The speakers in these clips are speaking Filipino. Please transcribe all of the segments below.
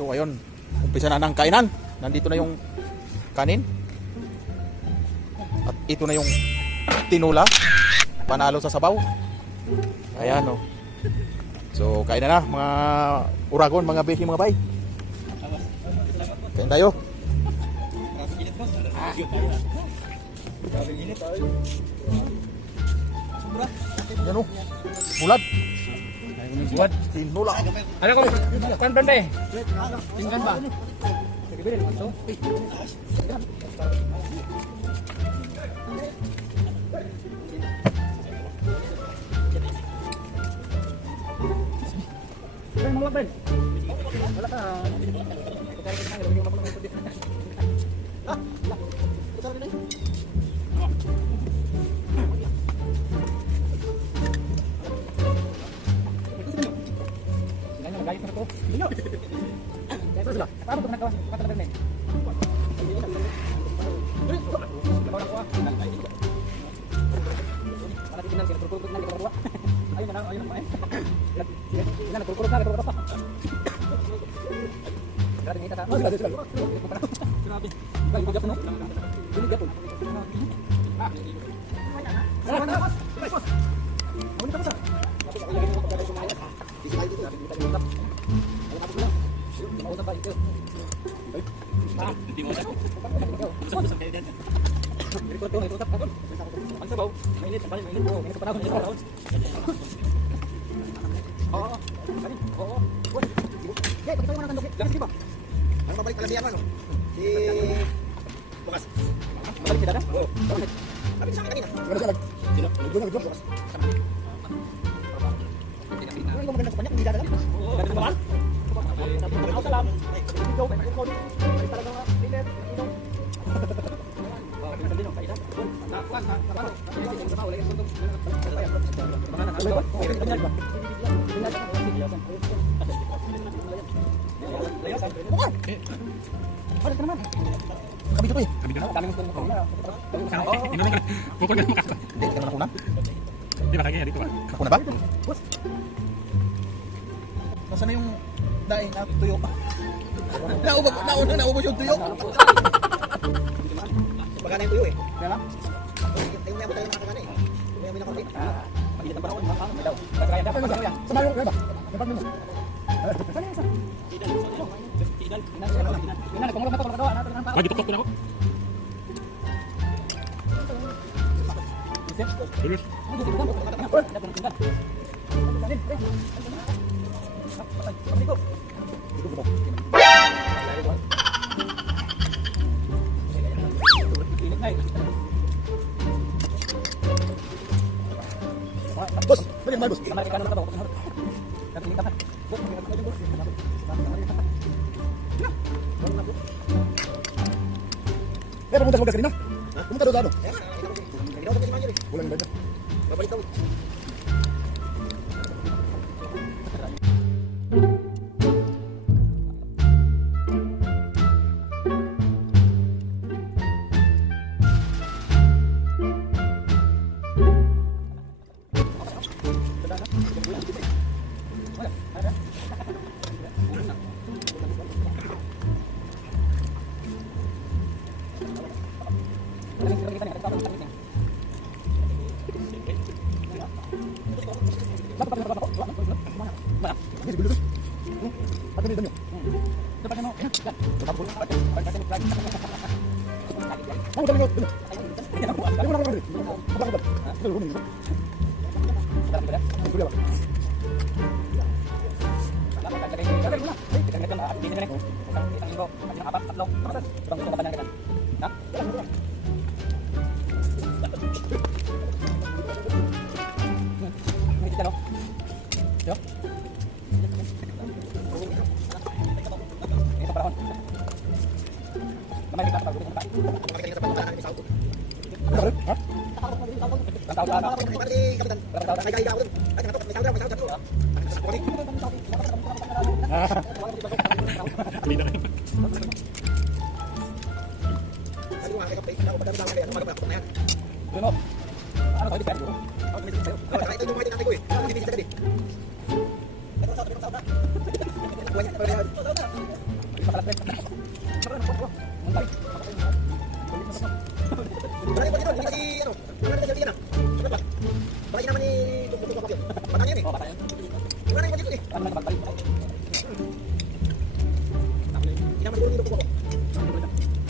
So ayun, umpisa na ng kainan. Nandito na yung kanin. At ito na yung tinula. Panalo sa sabaw. Ayan o. So kain na mga uragon, mga beshi, mga bay. Kain tayo. Yan o. Bulat. Buat tinula. Ada kok kan bende. Tinggal ba? Sige din so. Ben mau Ben. Wala ka. Galit na ko. Dino. Kaya sila. Paano to nagawa? Kata na Ben. Ayun na, ayun na. Ina na kurkurot na, kurkurot pa. Grabe nita sa. Grabe. Grabe. Galit ko no. Dili gato. Ano? Boss. Ano ka sa? Babalik pala niya ano? Si Bukas. Balik kita dah. Sabi sa akin kanina. Sino? Bukas. Ano yung maganda sa kanya? Hindi dadalam. Ganun naman. Ako salam. Ikaw may ko din. May talaga linet. Ino. Kami dito eh. Daming gusto mo. Hindi ka na nakunan. Di ba kaya dito ba? Nakuna ba? Nasaan na yung daing at tuyo? Naubos yung tuyo. Magana yung tuyo eh. Kaya Yung may tayo nakakagana eh. Yung may nakakagana. Pagkita ng panahon, may daw. Kaya dapat mo siya. Sama yung iba. Dapat mo. Saan yung isa? Ina, kumulong na to, kumulong na to. Lagi tuktok ko na ako. Lulus. Bos, balik mal bos. Pumunta kanina. Pumunta doon sa ano? Walang iba dyan. Babalik daw. Berarti pag ito, hindi kasi ano, wala na kasi yan ah. Ano ba? Bakit naman ni Dr. Kapatid? Batang yan eh. Oh, bata yan. Wala na yung pag ito eh. Ano na bantay? Hindi naman siguro ni Dr. Kapatid.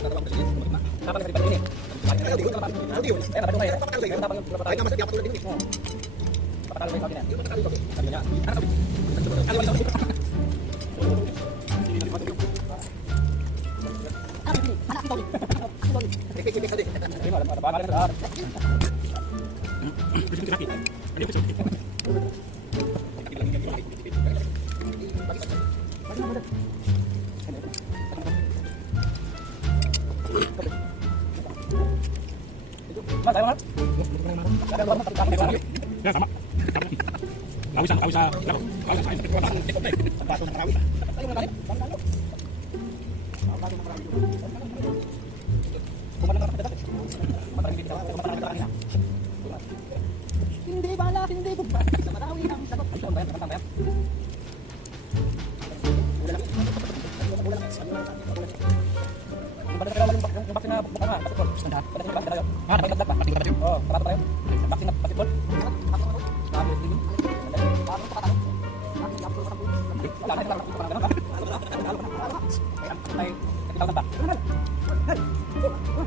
Tatawag ko siya. Dapat kasi balik ini. Ayaw di yun. Ayaw di yun. Eh, dapat Ayaw yung papakalo sa'yo. dapat yung Kahit naman sa dapat tulad din yun eh. Papatalo yung sabi niya. Hindi mo matakalo ito. Sabi niya. Ano sabi? Ano ba ito? Sabi mo, alam mo, alam mo, alam mo. Mas, ayaw mo, Mas? Ayaw mo, Mas? Ayaw mo, Ya sama. Awis awis awis Bato ng marawit ah. Hindi bala, hindi po. Marawi ang sagot. Ito ba yan? Tama ba yan? Yung balik kayo yung baksin na buka nga, basketball. Balik yung baksin tayo. Ah, dapat dapat. Baksin ka tayo. Oo, parato tayo. Baksin na basketball. Sabi ni. Wala na lang ako pa ganun ba? Ay, kapital na ba?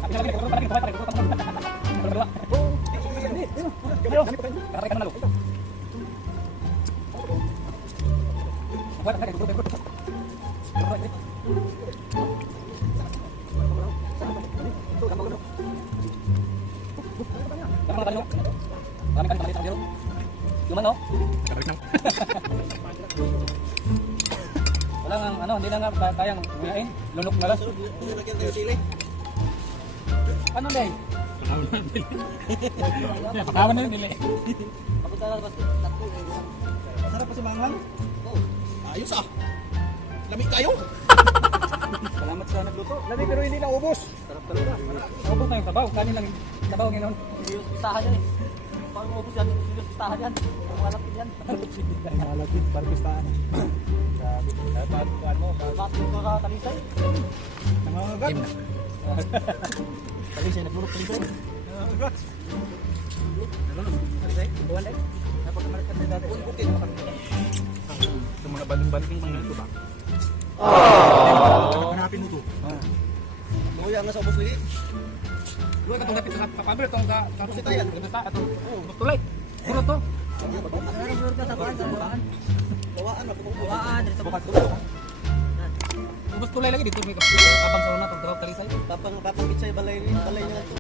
Sabi na ko pala ko pala. Karena kan malu. Buat ada grup. Gimana? Wala nang ano, hindi na nga kayang buyain. Lunok na lang. Lagyan tayo sili. Ano day? Pakawan na yun nila. Sarap pa si Manghang. Ayos ah. Lamig tayo. Salamat sa nagluto. Lamig pero hindi na ubos. Sarap talaga. Naubos na yung sabaw. Kanin lang yung sabaw ngayon. Yung pistahan yan eh. Pag maubos yan, yung pistahan yan. Ang malapit yan. Malapit, parang pistahan. Sabi. Pag mo, bakit ko ka talisay? Nangangagat. Talisay, nagbulok talisay. Nangangagat. Talisay, buwan eh. Napagkamalit ka tayo dati. Putin. Sa mga baling-baling mga ito ba? Hanapin mo to. Luya nga sa ubos lagi. Luwa ka itong lapit sa kapabir, itong Tapos ito yan. tulay. Puro to. Bawaan na, pupupulak. Buwan, dito sa bukas. Ubus tulay lagi dito. May abang sa una, itong talisay. Tapang pitsay balay niya.